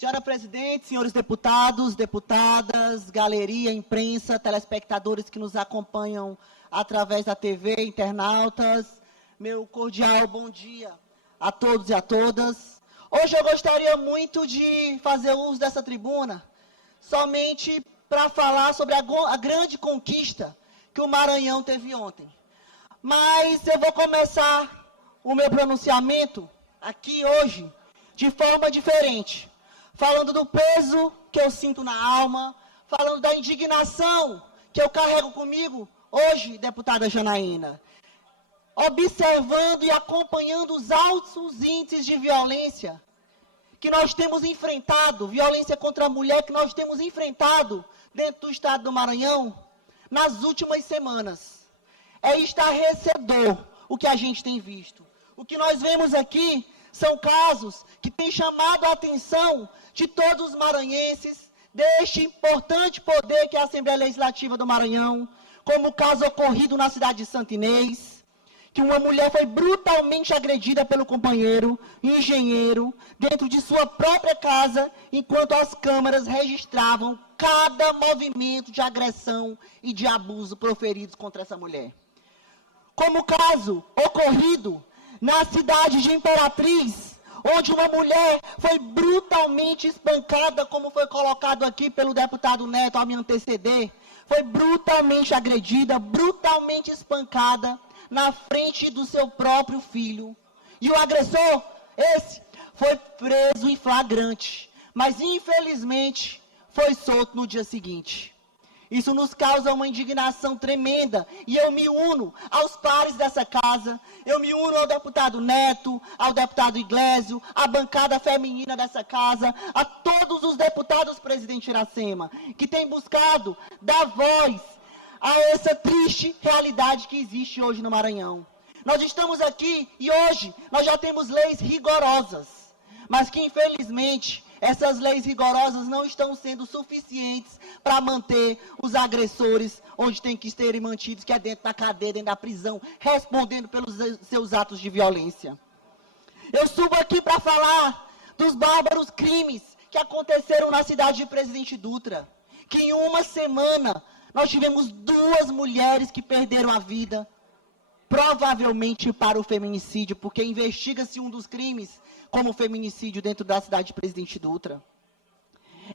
Senhora presidente, senhores deputados, deputadas, galeria, imprensa, telespectadores que nos acompanham através da TV, internautas, meu cordial bom dia a todos e a todas. Hoje eu gostaria muito de fazer uso dessa tribuna somente para falar sobre a grande conquista que o Maranhão teve ontem. Mas eu vou começar o meu pronunciamento aqui hoje de forma diferente, falando do peso que eu sinto na alma, falando da indignação que eu carrego comigo hoje, deputada Janaína, observando e acompanhando os altos índices de violência que nós temos enfrentado, violência contra a mulher que nós temos enfrentado dentro do estado do Maranhão nas últimas semanas. É estarrecedor o que a gente tem visto. O que nós vemos aqui são casos que têm chamado a atenção de todos os maranhenses, deste importante poder que é a Assembleia Legislativa do Maranhão, como o caso ocorrido na cidade de Santo Inês, que uma mulher foi brutalmente agredida pelo companheiro, engenheiro, dentro de sua própria casa, enquanto as câmeras registravam cada movimento de agressão e de abuso proferidos contra essa mulher. Como o caso ocorrido na cidade de Imperatriz, onde uma mulher foi brutalmente espancada, como foi colocado aqui pelo deputado Neto ao me anteceder, foi brutalmente agredida, brutalmente espancada na frente do seu próprio filho. E o agressor, esse, foi preso em flagrante, mas infelizmente foi solto no dia seguinte. Isso nos causa uma indignação tremenda e eu me uno aos pares dessa casa, eu me uno ao deputado Neto, ao deputado Iglesio, à bancada feminina dessa casa, a todos os deputados, presidente Iracema, que têm buscado dar voz a essa triste realidade que existe hoje no Maranhão. Nós estamos aqui e hoje nós já temos leis rigorosas, mas que infelizmente essas leis rigorosas não estão sendo suficientes para manter os agressores onde tem que serem mantidos, que é dentro da cadeia, dentro da prisão, respondendo pelos seus atos de violência. Eu subo aqui para falar dos bárbaros crimes que aconteceram na cidade de Presidente Dutra, que em uma semana nós tivemos 2 mulheres que perderam a vida, provavelmente para o feminicídio, porque investiga-se um dos crimes como feminicídio dentro da cidade de Presidente Dutra.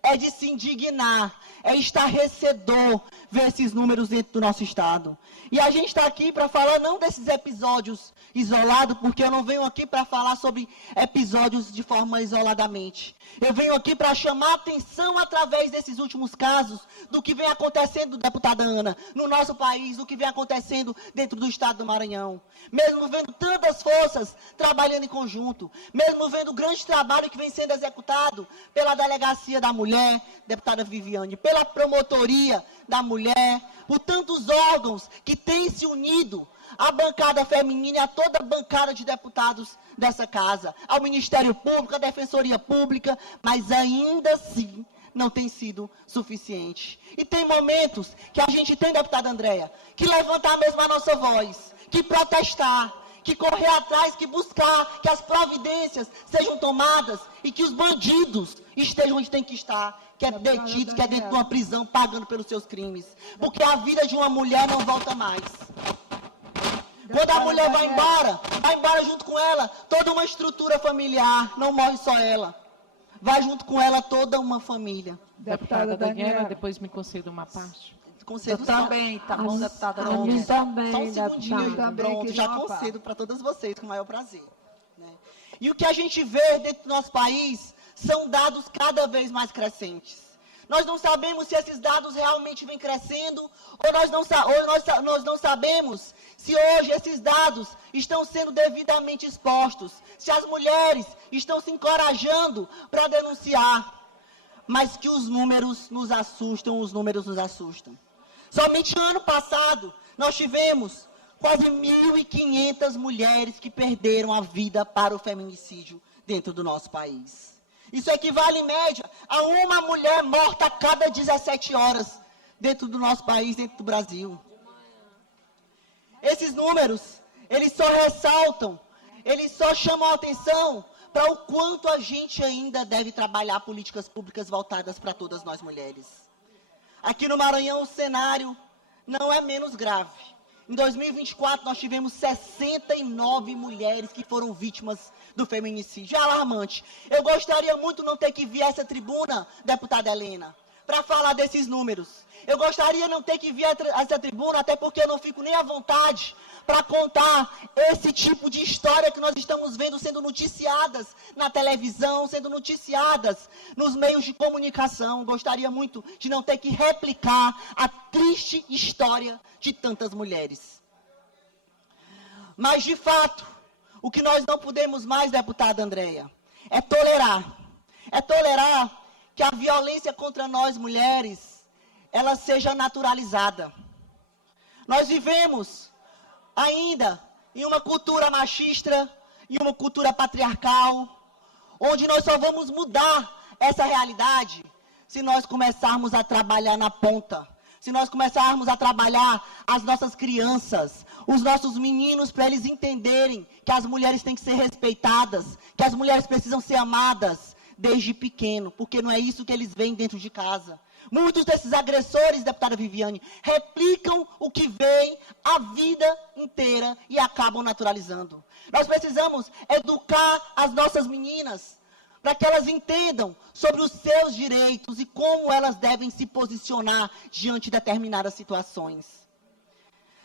É de se indignar, é estarrecedor ver esses números dentro do nosso estado. E a gente está aqui para falar não desses episódios isolados, porque eu não venho aqui para falar sobre episódios de forma isoladamente. Eu venho aqui para chamar a atenção através desses últimos casos do que vem acontecendo, deputada Ana, no nosso país, do que vem acontecendo dentro do estado do Maranhão. Mesmo vendo tantas forças trabalhando em conjunto, mesmo vendo o grande trabalho que vem sendo executado pela Delegacia da Mulher, deputada Viviane, pela Promotoria da Mulher, por tantos órgãos que têm se unido à bancada feminina e a toda a bancada de deputados dessa casa, ao Ministério Público, à Defensoria Pública, mas ainda assim não tem sido suficiente. E tem momentos que a gente tem, deputada Andréia, que levantar mesmo a nossa voz, que protestar, que correr atrás, que buscar, que as providências sejam tomadas e que os bandidos estejam onde tem que estar, que é detidos, que é dentro de uma prisão, pagando pelos seus crimes. Porque a vida de uma mulher não volta mais. Quando a mulher vai embora junto com ela toda uma estrutura familiar, não morre só ela. Vai junto com ela toda uma família. Deputada Daniela, depois me conceda uma parte. Concedo também, tá bom, deputada Daniela? Também, só um segundinho, deputada. pronto, já concedo para todas vocês, com o maior prazer. Né? E o que a gente vê dentro do nosso país são dados cada vez mais crescentes. Nós não sabemos se esses dados realmente vêm crescendo, ou nós não sabemos se hoje esses dados estão sendo devidamente expostos, se as mulheres estão se encorajando para denunciar. Mas que os números nos assustam, os números nos assustam. Somente no ano passado, nós tivemos quase 1.500 mulheres que perderam a vida para o feminicídio dentro do nosso país. Isso equivale, em média, a uma mulher morta a cada 17 horas dentro do nosso país, dentro do Brasil. Esses números, eles só ressaltam, eles só chamam a atenção para o quanto a gente ainda deve trabalhar políticas públicas voltadas para todas nós mulheres. Aqui no Maranhão, o cenário não é menos grave. Em 2024, nós tivemos 69 mulheres que foram vítimas do feminicídio. É alarmante. Eu gostaria muito não ter que vir a essa tribuna, deputada Helena, para falar desses números. Eu gostaria não ter que vir a essa tribuna, até porque eu não fico nem à vontade para contar esse tipo de história que nós estamos vendo sendo noticiadas na televisão, sendo noticiadas nos meios de comunicação. Gostaria muito de não ter que replicar a triste história de tantas mulheres. Mas, de fato, o que nós não podemos mais, deputada Andréia, é tolerar. É tolerar que a violência contra nós mulheres, ela seja naturalizada. Nós vivemos ainda em uma cultura machista, em uma cultura patriarcal, onde nós só vamos mudar essa realidade se nós começarmos a trabalhar na ponta, se nós começarmos a trabalhar as nossas crianças, os nossos meninos, para eles entenderem que as mulheres têm que ser respeitadas, que as mulheres precisam ser amadas desde pequeno, porque não é isso que eles veem dentro de casa. Muitos desses agressores, deputada Viviane, replicam o que veem a vida inteira e acabam naturalizando. Nós precisamos educar as nossas meninas para que elas entendam sobre os seus direitos e como elas devem se posicionar diante de determinadas situações.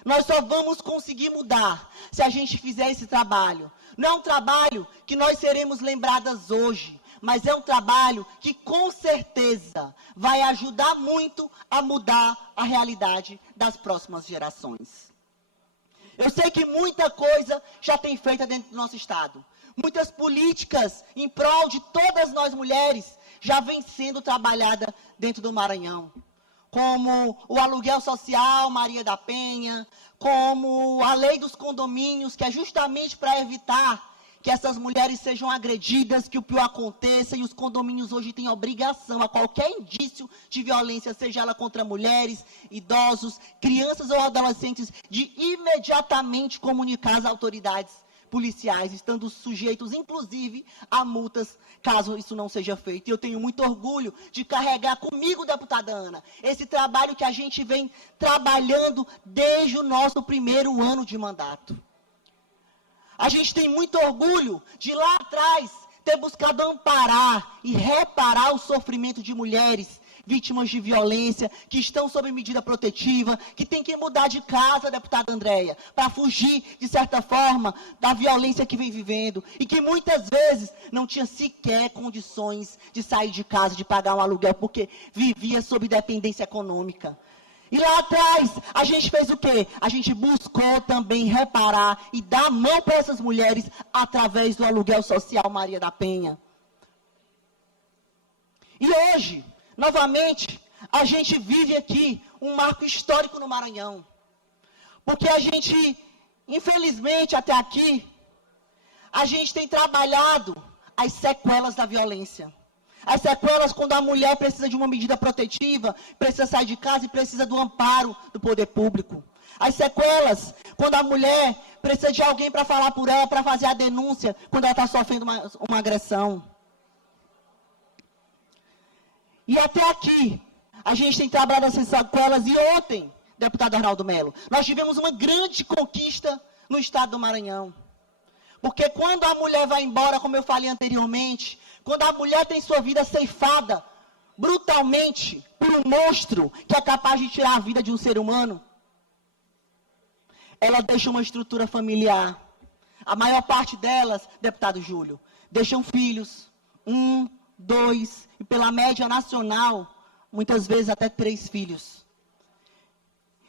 Nós só vamos conseguir mudar se a gente fizer esse trabalho. Não é um trabalho que nós seremos lembradas hoje, mas é um trabalho que, com certeza, vai ajudar muito a mudar a realidade das próximas gerações. Eu sei que muita coisa já tem feita dentro do nosso Estado. Muitas políticas em prol de todas nós mulheres já vêm sendo trabalhadas dentro do Maranhão. Como o aluguel social Maria da Penha, como a lei dos condomínios, que é justamente para evitar que essas mulheres sejam agredidas, que o pior aconteça, e os condomínios hoje têm obrigação a qualquer indício de violência, seja ela contra mulheres, idosos, crianças ou adolescentes, de imediatamente comunicar às autoridades policiais, estando sujeitos, inclusive, a multas, caso isso não seja feito. E eu tenho muito orgulho de carregar comigo, deputada Ana, esse trabalho que a gente vem trabalhando desde o nosso primeiro ano de mandato. A gente tem muito orgulho de lá atrás ter buscado amparar e reparar o sofrimento de mulheres vítimas de violência, que estão sob medida protetiva, que tem que mudar de casa, deputada Andréia, para fugir, de certa forma, da violência que vem vivendo, e que muitas vezes não tinha sequer condições de sair de casa, de pagar um aluguel, porque vivia sob dependência econômica. E lá atrás, a gente fez o quê? A gente buscou também reparar e dar a mão para essas mulheres através do aluguel social Maria da Penha. E hoje, novamente, a gente vive aqui um marco histórico no Maranhão. Porque a gente, infelizmente, até aqui, a gente tem trabalhado as sequelas da violência. As sequelas quando a mulher precisa de uma medida protetiva, precisa sair de casa e precisa do amparo do poder público. As sequelas quando a mulher precisa de alguém para falar por ela, para fazer a denúncia, quando ela está sofrendo uma agressão. E até aqui, a gente tem trabalhado essas sequelas. E ontem, deputado Arnaldo Melo, nós tivemos uma grande conquista no estado do Maranhão. Porque quando a mulher vai embora, como eu falei anteriormente, quando a mulher tem sua vida ceifada brutalmente por um monstro que é capaz de tirar a vida de um ser humano, ela deixa uma estrutura familiar. A maior parte delas, deputado Júlio, deixam filhos, 1, 2, e pela média nacional, muitas vezes até 3 filhos.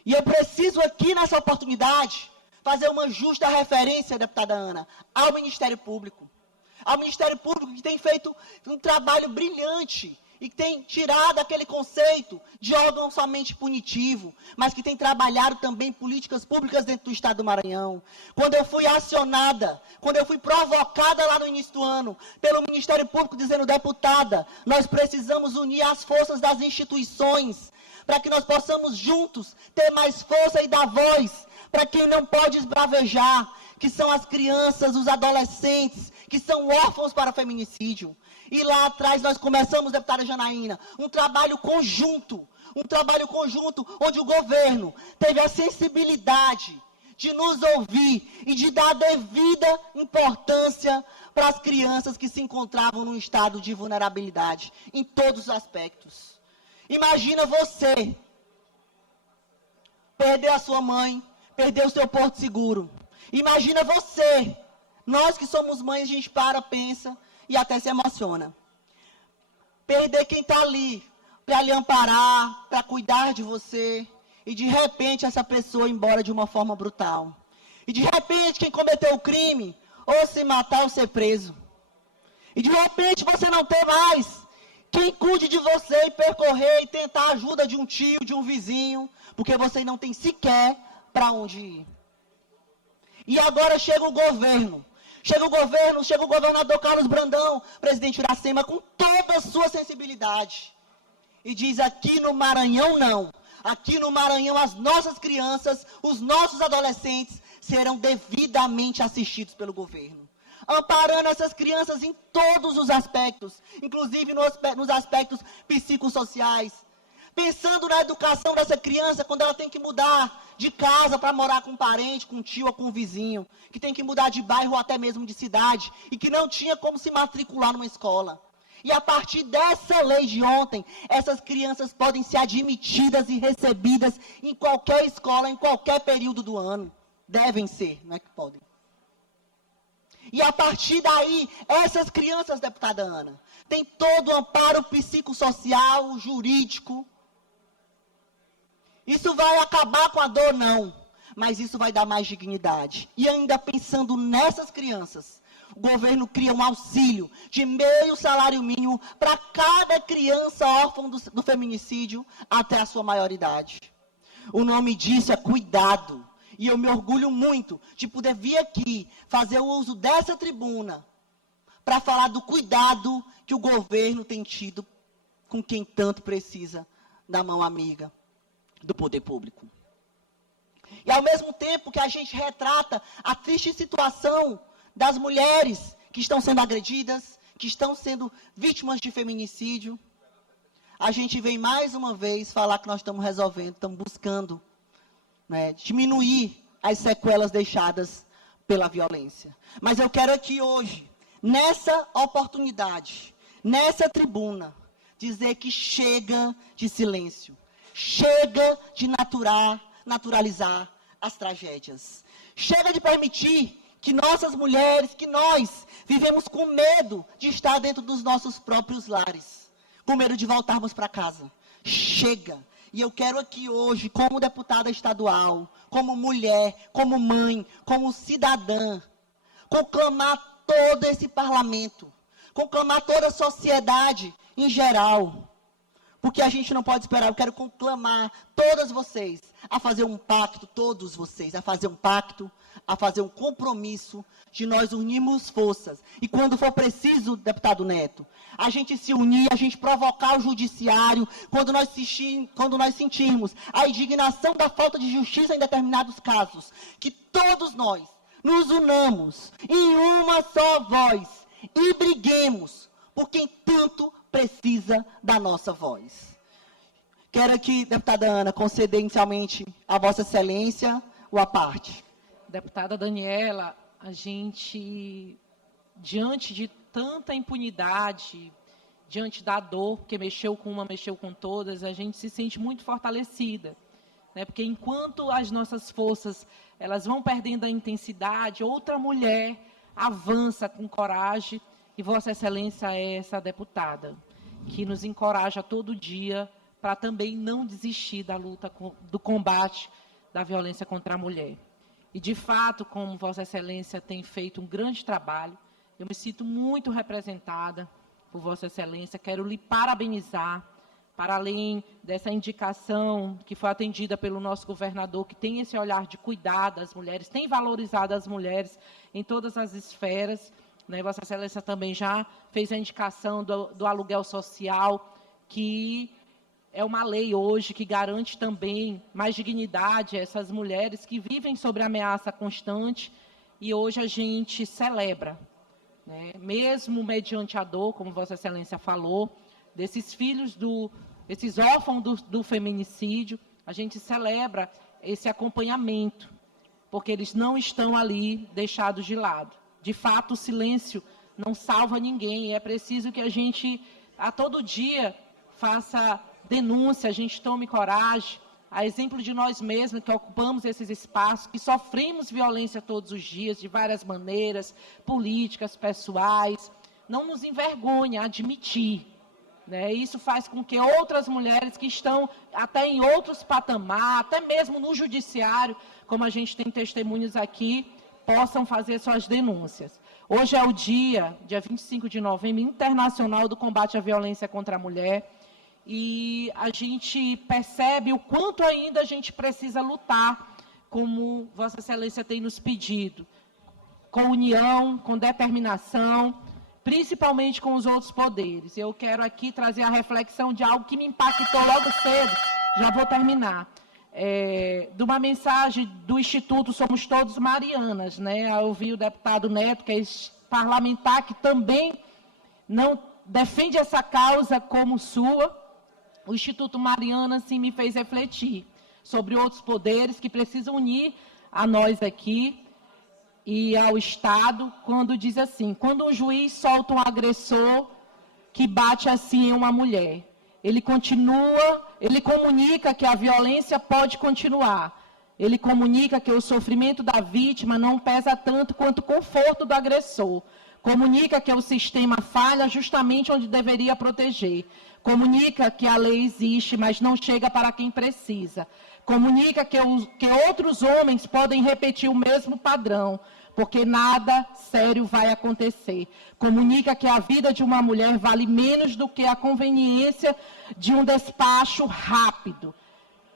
E eu preciso aqui nessa oportunidade fazer uma justa referência, deputada Ana, ao Ministério Público. Ao Ministério Público que tem feito um trabalho brilhante e que tem tirado aquele conceito de órgão somente punitivo, mas que tem trabalhado também políticas públicas dentro do estado do Maranhão. Quando eu fui acionada, quando eu fui provocada lá no início do ano, pelo Ministério Público dizendo, deputada, nós precisamos unir as forças das instituições, para que nós possamos juntos ter mais força e dar voz para quem não pode esbravejar, que são as crianças, os adolescentes, que são órfãos para feminicídio. E lá atrás nós começamos, deputada Janaína, um trabalho conjunto, onde o governo teve a sensibilidade de nos ouvir e de dar a devida importância para as crianças que se encontravam num estado de vulnerabilidade, em todos os aspectos. Imagina você perder a sua mãe, perder o seu porto seguro. Imagina você, nós que somos mães, a gente para, pensa e até se emociona. Perder quem está ali, para lhe amparar, para cuidar de você, e de repente essa pessoa ir embora de uma forma brutal. E de repente quem cometeu o crime, ou se matar ou ser preso. E de repente você não ter mais quem cuide de você e percorrer e tentar a ajuda de um tio, de um vizinho, porque você não tem sequer para onde ir. E agora chega o governo. Chega o governador Carlos Brandão, presidente Iracema, com toda a sua sensibilidade. E diz: aqui no Maranhão não. Aqui no Maranhão as nossas crianças, os nossos adolescentes serão devidamente assistidos pelo governo. Amparando essas crianças em todos os aspectos, inclusive nos aspectos psicossociais. Pensando na educação dessa criança, quando ela tem que mudar de casa para morar com um parente, com um tio ou com um vizinho, que tem que mudar de bairro ou até mesmo de cidade, e que não tinha como se matricular numa escola. E a partir dessa lei de ontem, essas crianças podem ser admitidas e recebidas em qualquer escola, em qualquer período do ano. Devem ser, não é que podem. E a partir daí, essas crianças, deputada Ana, têm todo o amparo psicossocial, jurídico. Isso vai acabar com a dor? Não. Mas isso vai dar mais dignidade. E ainda pensando nessas crianças, o governo cria um auxílio de meio salário mínimo para cada criança órfã do feminicídio até a sua maioridade. O nome disso é cuidado. E eu me orgulho muito de poder vir aqui fazer o uso dessa tribuna para falar do cuidado que o governo tem tido com quem tanto precisa da mão amiga do poder público. E ao mesmo tempo que a gente retrata a triste situação das mulheres que estão sendo agredidas, que estão sendo vítimas de feminicídio, a gente vem mais uma vez falar que nós estamos resolvendo, estamos buscando, né, diminuir as sequelas deixadas pela violência. Mas eu quero aqui hoje, nessa oportunidade, nessa tribuna, dizer que chega de silêncio, chega de naturalizar as tragédias. Chega de permitir que nossas mulheres, que nós, vivemos com medo de estar dentro dos nossos próprios lares, com medo de voltarmos para casa. Chega. E eu quero aqui hoje, como deputada estadual, como mulher, como mãe, como cidadã, conclamar todo esse parlamento, conclamar toda a sociedade em geral. Porque a gente não pode esperar. Eu quero conclamar todas vocês a fazer um pacto, todos vocês, a fazer um pacto, a fazer um compromisso de nós unirmos forças. E quando for preciso, deputado Neto, a gente se unir, a gente provocar o judiciário, quando nós sentirmos a indignação da falta de justiça em determinados casos, que todos nós nos unamos em uma só voz e briguemos por quem tanto precisa da nossa voz. Quero aqui, deputada Ana, conceder inicialmente a Vossa Excelência o à parte. Deputada Daniela, a gente, diante de tanta impunidade, diante da dor, porque mexeu com uma, mexeu com todas, a gente se sente muito fortalecida, né? Porque enquanto as nossas forças elas vão perdendo a intensidade, outra mulher avança com coragem, e Vossa Excelência é essa deputada, que nos encoraja todo dia para também não desistir da luta, do combate da violência contra a mulher. E, de fato, como Vossa Excelência tem feito um grande trabalho, eu me sinto muito representada por Vossa Excelência, quero lhe parabenizar, para além dessa indicação que foi atendida pelo nosso governador, que tem esse olhar de cuidar das mulheres, tem valorizado as mulheres em todas as esferas, né? Vossa Excelência também já fez a indicação do aluguel social, que é uma lei hoje que garante também mais dignidade a essas mulheres que vivem sob ameaça constante, e hoje a gente celebra, né? Mesmo mediante a dor, como Vossa Excelência falou, desses filhos, esses órfãos do feminicídio, a gente celebra esse acompanhamento, porque eles não estão ali deixados de lado. De fato, o silêncio não salva ninguém, é preciso que a gente, a todo dia, faça denúncia, a gente tome coragem, a exemplo de nós mesmos, que ocupamos esses espaços, que sofremos violência todos os dias, de várias maneiras, políticas, pessoais, não nos envergonhe a admitir, né? Isso faz com que outras mulheres que estão até em outros patamares, até mesmo no judiciário, como a gente tem testemunhos aqui, possam fazer suas denúncias. Hoje é o dia 25 de novembro, Internacional do Combate à Violência contra a Mulher, e a gente percebe o quanto ainda a gente precisa lutar, como Vossa Excelência tem nos pedido, com união, com determinação, principalmente com os outros poderes. Eu quero aqui trazer a reflexão de algo que me impactou logo cedo, já vou terminar, de uma mensagem do Instituto Somos Todos Marianas, né? Eu ouvi o deputado Neto, que é parlamentar, que também não defende essa causa como sua. O Instituto Marianas, sim, me fez refletir sobre outros poderes que precisam unir a nós aqui e ao Estado, quando diz assim: quando um juiz solta um agressor que bate assim em uma mulher, ele comunica que a violência pode continuar, ele comunica que o sofrimento da vítima não pesa tanto quanto o conforto do agressor, comunica que o sistema falha justamente onde deveria proteger, comunica que a lei existe, mas não chega para quem precisa, comunica que outros homens podem repetir o mesmo padrão, porque nada sério vai acontecer. Comunica que a vida de uma mulher vale menos do que a conveniência de um despacho rápido.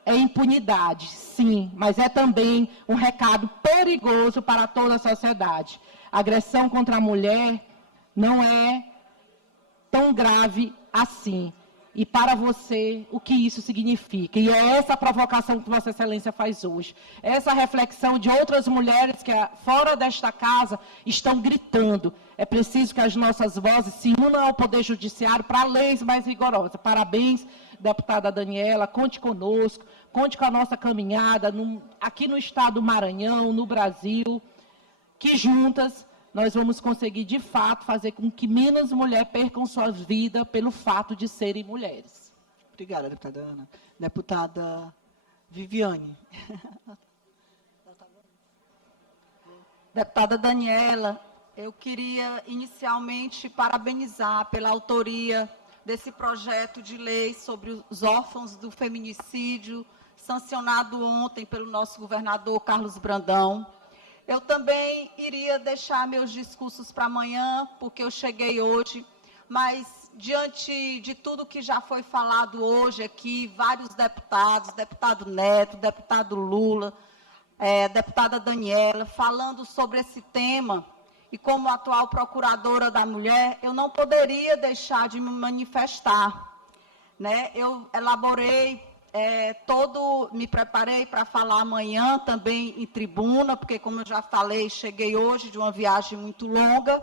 É impunidade, sim, mas é também um recado perigoso para toda a sociedade. A agressão contra a mulher não é tão grave assim. E para você, o que isso significa? E é essa provocação que Vossa Excelência faz hoje. Essa reflexão de outras mulheres que, fora desta casa, estão gritando. É preciso que as nossas vozes se unam ao Poder Judiciário para leis mais rigorosas. Parabéns, deputada Daniela, conte conosco, conte com a nossa caminhada aqui no estado do Maranhão, no Brasil, que juntas nós vamos conseguir, de fato, fazer com que menos mulheres percam suas vidas pelo fato de serem mulheres. Obrigada, deputada Ana. Deputada Viviane. Deputada Daniela, eu queria inicialmente parabenizar pela autoria desse projeto de lei sobre os órfãos do feminicídio, sancionado ontem pelo nosso governador Carlos Brandão. Eu também iria deixar meus discursos para amanhã, porque eu cheguei hoje, mas diante de tudo que já foi falado hoje aqui, vários deputados, deputado Neto, deputado Lula, deputada Daniela, falando sobre esse tema, e como atual procuradora da mulher, eu não poderia deixar de me manifestar, né? Eu elaborei me preparei para falar amanhã também em tribuna, porque, como eu já falei, cheguei hoje de uma viagem muito longa,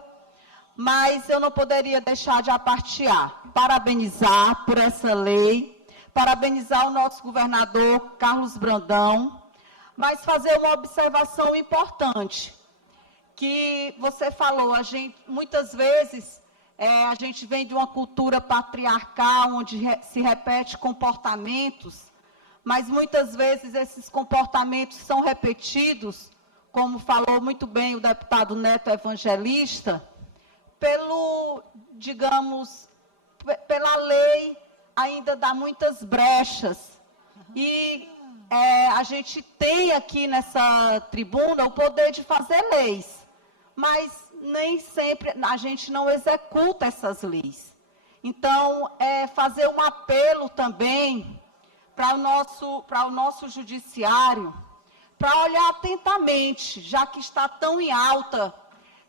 mas eu não poderia deixar de apartear, parabenizar por essa lei, parabenizar o nosso governador Carlos Brandão, mas fazer uma observação importante, que você falou, muitas vezes a gente vem de uma cultura patriarcal, onde se repete comportamentos, mas muitas vezes esses comportamentos são repetidos, como falou muito bem o deputado Neto Evangelista, pela lei ainda dá muitas brechas. E a gente tem aqui nessa tribuna o poder de fazer leis, mas nem sempre a gente não executa essas leis. Então, fazer um apelo também para o nosso judiciário, para olhar atentamente, já que está tão em alta,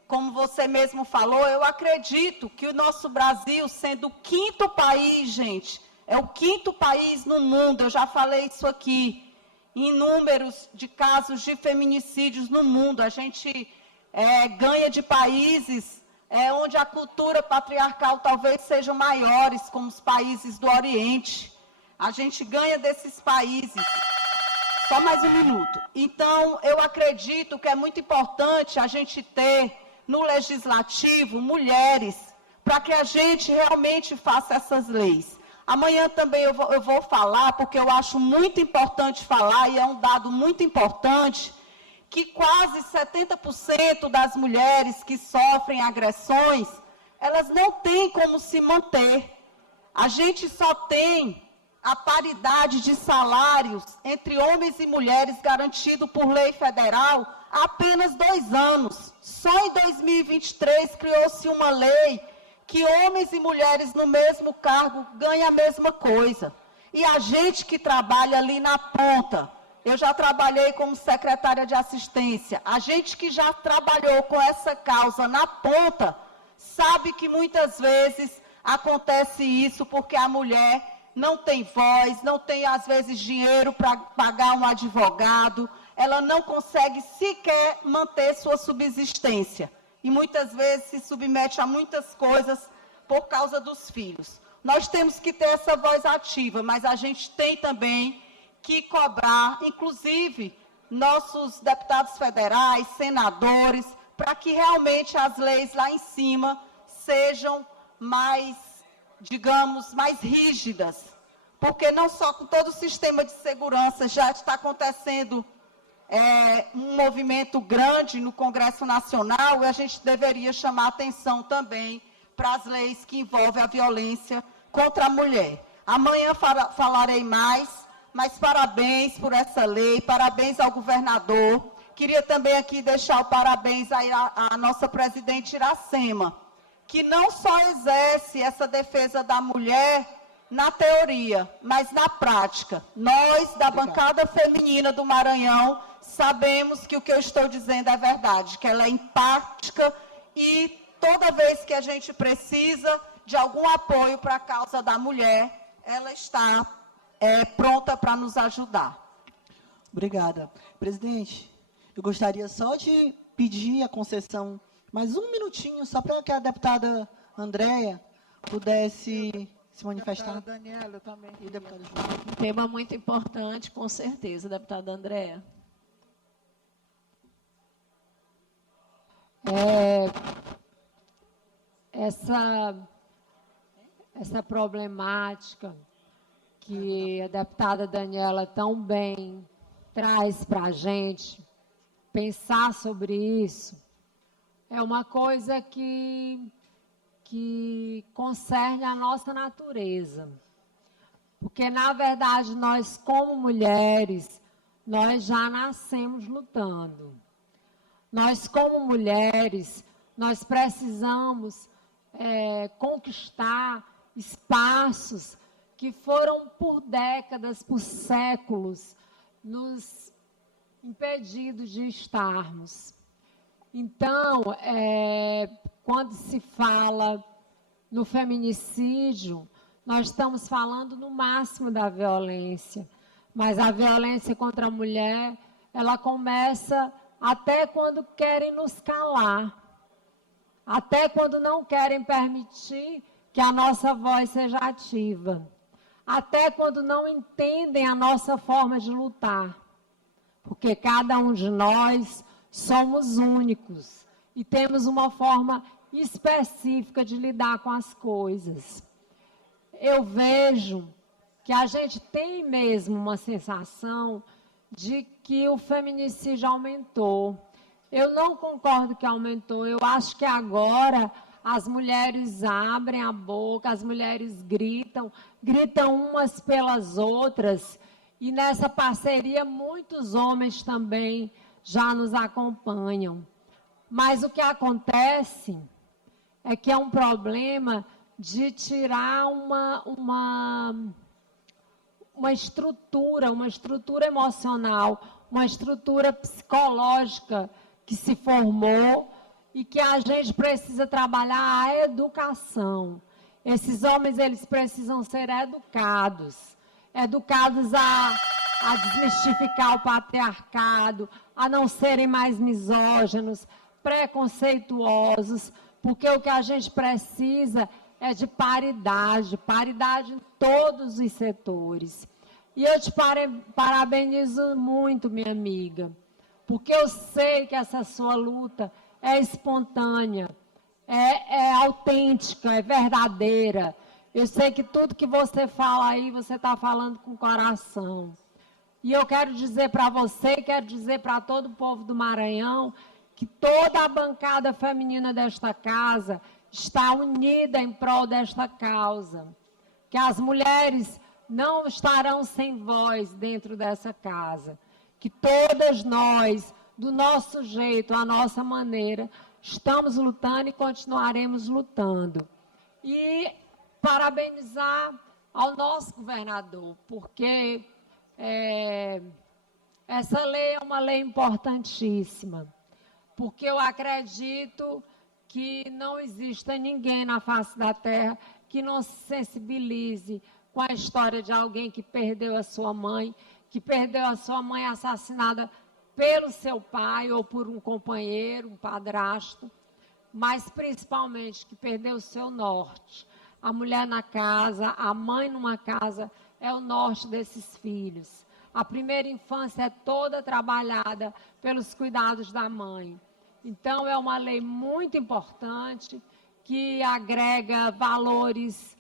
como você mesmo falou, eu acredito que o nosso Brasil, sendo o 5º país, gente, é o 5º país no mundo, eu já falei isso aqui, em números de casos de feminicídios no mundo, a gente ganha de países onde a cultura patriarcal talvez seja maiores, como os países do Oriente. A gente ganha desses países. Só mais um minuto. Então, eu acredito que é muito importante a gente ter no legislativo mulheres, para que a gente realmente faça essas leis. Amanhã também eu vou falar, porque eu acho muito importante falar, e é um dado muito importante, que quase 70% das mulheres que sofrem agressões, elas não têm como se manter. A gente só tem a paridade de salários entre homens e mulheres garantido por lei federal há apenas 2 anos. Só em 2023 criou-se uma lei que homens e mulheres no mesmo cargo ganham a mesma coisa. E a gente que trabalha ali na ponta, eu já trabalhei como secretária de assistência, a gente que já trabalhou com essa causa na ponta, sabe que muitas vezes acontece isso porque a mulher não tem voz, não tem às vezes dinheiro para pagar um advogado, ela não consegue sequer manter sua subsistência. E muitas vezes se submete a muitas coisas por causa dos filhos. Nós temos que ter essa voz ativa, mas a gente tem também que cobrar, inclusive, nossos deputados federais, senadores, para que realmente as leis lá em cima sejam mais, digamos, mais rígidas. Porque não só com todo o sistema de segurança já está acontecendo um movimento grande no Congresso Nacional, e a gente deveria chamar atenção também para as leis que envolvem a violência contra a mulher. Amanhã falarei mais, mas parabéns por essa lei, parabéns ao governador. Queria também aqui deixar o parabéns à nossa presidente Iracema, que não só exerce essa defesa da mulher na teoria, mas na prática. Nós, da bancada feminina do Maranhão, sabemos que o que eu estou dizendo é verdade, que ela é empática e toda vez que a gente precisa de algum apoio para a causa da mulher, ela está pronta para nos ajudar. Obrigada. Presidente, eu gostaria só de pedir a concessão, mais um minutinho, só para que a deputada Andréia pudesse se manifestar. Deputada Daniela também. E deputada João. Um tema muito importante, com certeza, deputada Andréa. Essa problemática que a deputada Daniela tão bem traz para a gente, pensar sobre isso, é uma coisa que concerne a nossa natureza. Porque, na verdade, nós, como mulheres, nós já nascemos lutando. Nós, como mulheres, nós precisamos conquistar espaços que foram por décadas, por séculos, nos impedidos de estarmos. Então, quando se fala no feminicídio, nós estamos falando no máximo da violência. Mas a violência contra a mulher, ela começa até quando querem nos calar. Até quando não querem permitir que a nossa voz seja ativa. Até quando não entendem a nossa forma de lutar. Porque cada um de nós somos únicos e temos uma forma específica de lidar com as coisas. Eu vejo que a gente tem mesmo uma sensação de que o feminicídio aumentou. Eu não concordo que aumentou, eu acho que agora as mulheres abrem a boca, as mulheres gritam umas pelas outras, e nessa parceria muitos homens também já nos acompanham. Mas o que acontece é que é um problema de tirar uma estrutura emocional, uma estrutura psicológica que se formou e que a gente precisa trabalhar a educação. Esses homens, eles precisam ser educados a desmistificar o patriarcado, a não serem mais misóginos, preconceituosos, porque o que a gente precisa é de paridade em todos os setores. E eu te parabenizo muito, minha amiga, porque eu sei que essa sua luta é espontânea, é autêntica, é verdadeira. Eu sei que tudo que você fala aí, você está falando com o coração. E eu quero dizer para você, quero dizer para todo o povo do Maranhão, que toda a bancada feminina desta casa está unida em prol desta causa. Que as mulheres não estarão sem voz dentro dessa casa. Que todas nós, do nosso jeito, à nossa maneira, estamos lutando e continuaremos lutando. E parabenizar ao nosso governador, porque essa lei é uma lei importantíssima, porque eu acredito que não exista ninguém na face da terra que não se sensibilize com a história de alguém que perdeu a sua mãe assassinada pelo seu pai ou por um companheiro, um padrasto, mas principalmente que perdeu o seu norte. A mulher na casa, a mãe numa casa, é o norte desses filhos. A primeira infância é toda trabalhada pelos cuidados da mãe. Então, é uma lei muito importante que agrega valores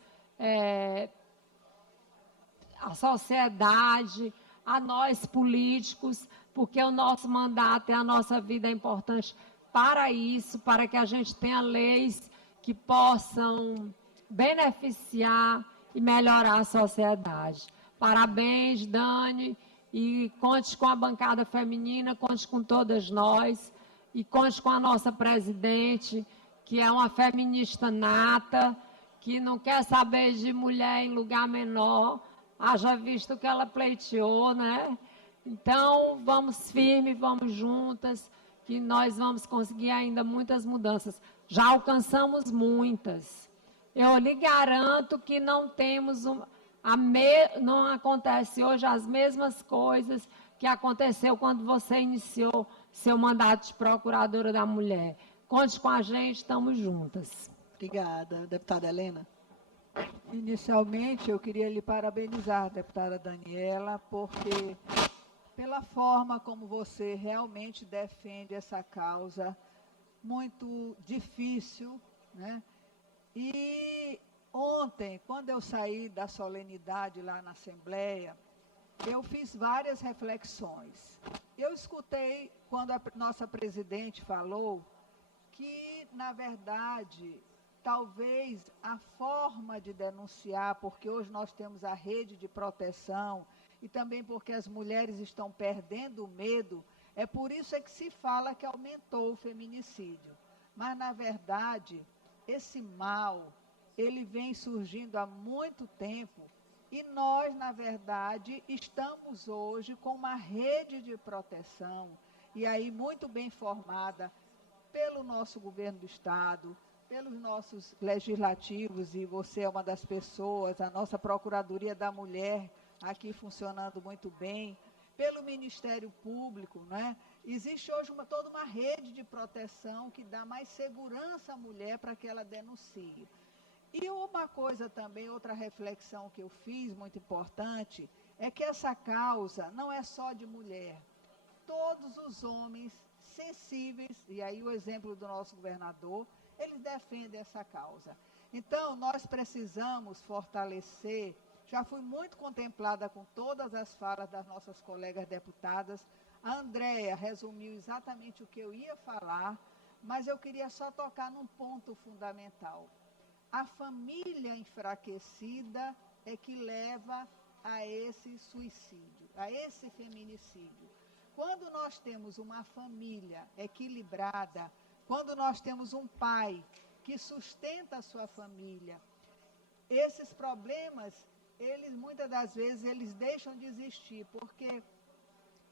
à sociedade, a nós políticos, porque o nosso mandato e a nossa vida é importante para isso, para que a gente tenha leis que possam beneficiar e melhorar a sociedade. Parabéns, Dani, e conte com a bancada feminina, conte com todas nós, e conte com a nossa presidente, que é uma feminista nata, que não quer saber de mulher em lugar menor, haja visto que ela pleiteou, né? Então, vamos firmes, vamos juntas, que nós vamos conseguir ainda muitas mudanças. Já alcançamos muitas. Eu lhe garanto que não temos não acontece hoje as mesmas coisas que aconteceu quando você iniciou seu mandato de procuradora da mulher. Conte com a gente, estamos juntas. Obrigada. Deputada Helena. Inicialmente, eu queria lhe parabenizar, deputada Daniela, porque pela forma como você realmente defende essa causa muito difícil, né? E ontem, quando eu saí da solenidade lá na Assembleia, eu fiz várias reflexões. Eu escutei quando a nossa presidente falou que, na verdade, talvez a forma de denunciar, porque hoje nós temos a rede de proteção e também porque as mulheres estão perdendo o medo, é por isso que se fala que aumentou o feminicídio. Mas, na verdade, esse mal, ele vem surgindo há muito tempo e nós, na verdade, estamos hoje com uma rede de proteção, e aí muito bem formada pelo nosso governo do Estado, pelos nossos legislativos, e você é uma das pessoas, a nossa Procuradoria da Mulher aqui funcionando muito bem, pelo Ministério Público, né? Existe hoje toda uma rede de proteção que dá mais segurança à mulher para que ela denuncie. E uma coisa também, outra reflexão que eu fiz, muito importante, é que essa causa não é só de mulher. Todos os homens sensíveis, e aí o exemplo do nosso governador, eles defendem essa causa. Então, nós precisamos fortalecer. Já fui muito contemplada com todas as falas das nossas colegas deputadas. A Andréia resumiu exatamente o que eu ia falar, mas eu queria só tocar num ponto fundamental. A família enfraquecida é que leva a esse suicídio, a esse feminicídio. Quando nós temos uma família equilibrada, quando nós temos um pai que sustenta a sua família, esses problemas, muitas das vezes, eles deixam de existir, porque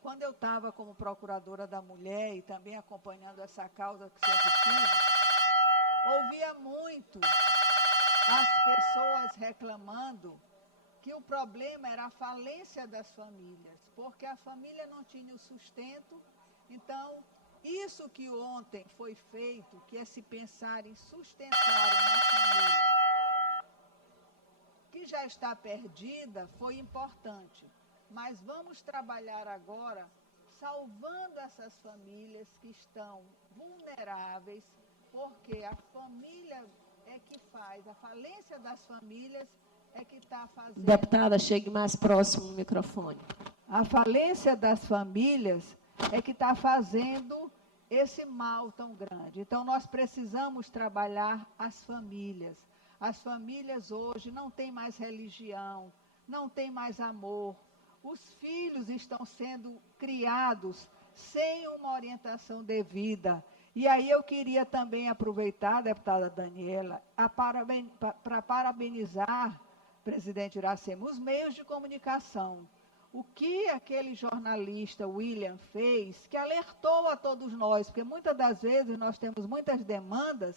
quando eu estava como procuradora da mulher e também acompanhando essa causa que sempre tive, ouvia muito as pessoas reclamando que o problema era a falência das famílias, porque a família não tinha o sustento, então Isso que ontem foi feito, que é se pensar em sustentar uma família que já está perdida, foi importante. Mas vamos trabalhar agora salvando essas famílias que estão vulneráveis, porque a família é que faz, a falência das famílias é que está fazendo... Deputada, chegue mais próximo do microfone. A falência das famílias é que está fazendo esse mal tão grande. Então, nós precisamos trabalhar as famílias. As famílias hoje não têm mais religião, não têm mais amor. Os filhos estão sendo criados sem uma orientação devida. E aí eu queria também aproveitar, deputada Daniela, para parabenizar, presidente Iracema, os meios de comunicação. O que aquele jornalista William fez, que alertou a todos nós, porque muitas das vezes nós temos muitas demandas,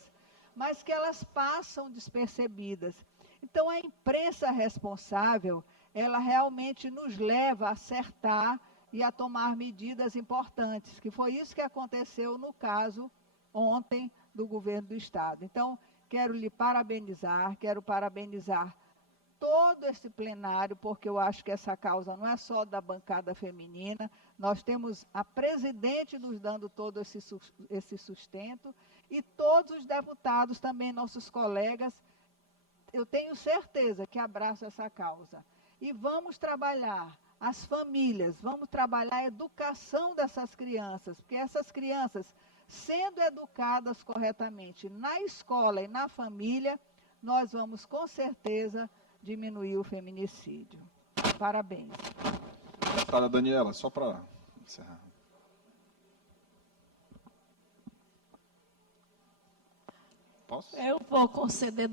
mas que elas passam despercebidas. Então, a imprensa responsável, ela realmente nos leva a acertar e a tomar medidas importantes, que foi isso que aconteceu no caso ontem do governo do Estado. Então, quero lhe parabenizar, quero parabenizar todo esse plenário, porque eu acho que essa causa não é só da bancada feminina, nós temos a presidente nos dando todo esse sustento, e todos os deputados também, nossos colegas, eu tenho certeza que abraçam essa causa. E vamos trabalhar as famílias, vamos trabalhar a educação dessas crianças, porque essas crianças, sendo educadas corretamente na escola e na família, nós vamos, com certeza, diminuir o feminicídio. Parabéns. Deputada Daniela, só para encerrar. Posso? Eu vou conceder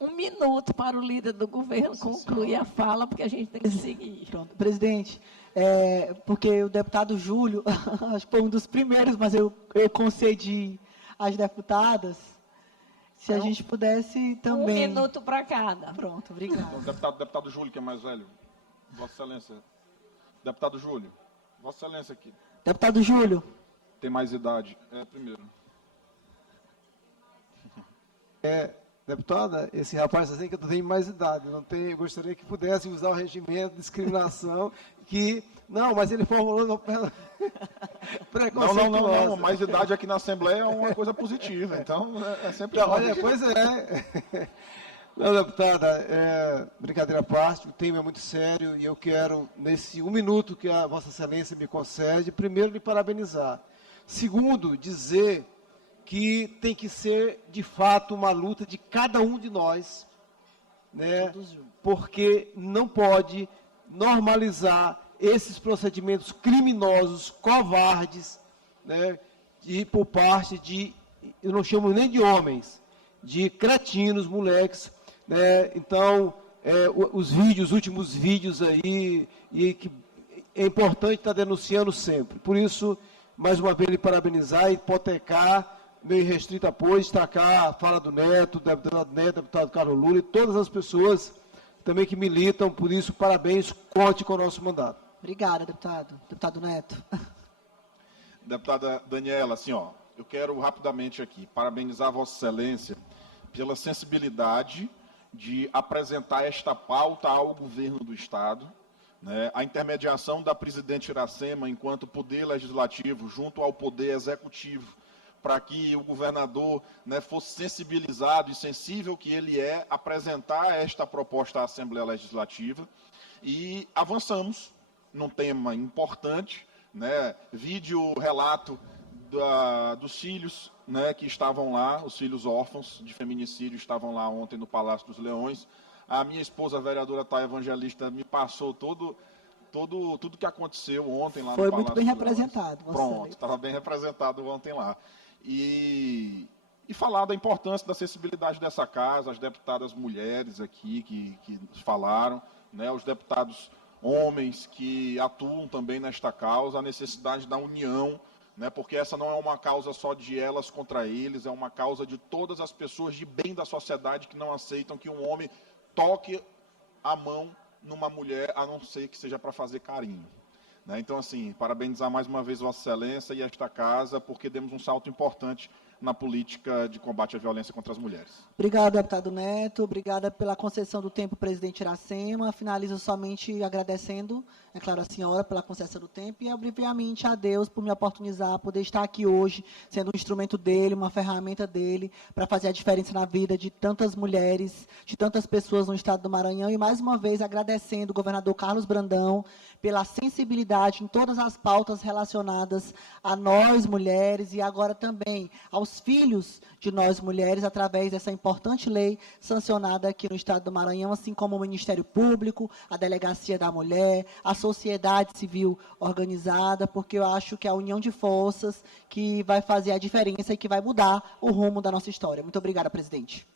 1 minuto para o líder do governo concluir a fala, porque a gente tem que seguir. Pronto. Presidente, porque o deputado Júlio, acho que foi um dos primeiros, mas eu concedi às deputadas, se a gente pudesse também... 1 minuto para cada. Pronto, obrigada. Então, deputado Júlio, que é mais velho. Vossa Excelência. Deputado Júlio. Vossa Excelência aqui. Deputado Júlio. Tem mais idade. Primeiro. Deputada, esse rapaz assim que eu tenho mais idade, eu gostaria que pudesse usar o regimento de discriminação que... Não, mas ele formulou preconceituosa. Não, mais idade aqui na Assembleia é uma coisa positiva, então é sempre... Olha, pois é. Não, deputada, brincadeira à parte, o tema é muito sério e eu quero, nesse 1 minuto que a Vossa Excelência me concede, primeiro lhe parabenizar. Segundo, dizer que tem que ser, de fato, uma luta de cada um de nós, né? Porque não pode normalizar esses procedimentos criminosos, covardes, né? Por parte de, eu não chamo nem de homens, de cretinos, moleques, né? Então, os últimos vídeos aí, e que é importante estar denunciando sempre. Por isso, mais uma vez, lhe parabenizar e hipotecar meu irrestrito apoio, destacar a fala do Neto, deputado Carlos Lula e todas as pessoas também que militam. Por isso, parabéns, conte com o nosso mandato. Obrigada, deputado. Deputado Neto. Deputada Daniela, assim, eu quero rapidamente aqui parabenizar Vossa Excelência pela sensibilidade de apresentar esta pauta ao governo do Estado, né? A intermediação da presidente Iracema enquanto poder legislativo junto ao poder executivo, para que o governador, né, fosse sensibilizado e sensível que ele é, apresentar esta proposta à Assembleia Legislativa. E avançamos num tema importante, né, vídeo relato dos filhos, né, que estavam lá, os filhos órfãos de feminicídio estavam lá ontem no Palácio dos Leões. A minha esposa, a vereadora Thay Evangelista, me passou tudo que aconteceu ontem lá no Palácio dos Leões. Foi muito bem representado. Pronto, estava bem representado ontem lá. E falar da importância da acessibilidade dessa casa, as deputadas mulheres aqui que falaram, né, os deputados homens que atuam também nesta causa, a necessidade da união, né, porque essa não é uma causa só de elas contra eles, é uma causa de todas as pessoas de bem da sociedade que não aceitam que um homem toque a mão numa mulher, a não ser que seja para fazer carinho. né? Então, assim, parabenizar mais uma vez Vossa Excelência e esta casa, porque demos um salto importante na política de combate à violência contra as mulheres. Obrigado, deputado Neto. Obrigada pela concessão do tempo, presidente Iracema. Finalizo somente agradecendo, é claro, a senhora pela concessão do tempo e, obviamente, a Deus por me oportunizar, poder estar aqui hoje, sendo um instrumento dele, uma ferramenta dele, para fazer a diferença na vida de tantas mulheres, de tantas pessoas no estado do Maranhão. E, mais uma vez, agradecendo o governador Carlos Brandão pela sensibilidade em todas as pautas relacionadas a nós, mulheres, e agora também aos filhos de nós, mulheres, através dessa importante lei sancionada aqui no estado do Maranhão, assim como o Ministério Público, a Delegacia da Mulher, a sociedade civil organizada, porque eu acho que é a união de forças que vai fazer a diferença e que vai mudar o rumo da nossa história. Muito obrigada, presidente.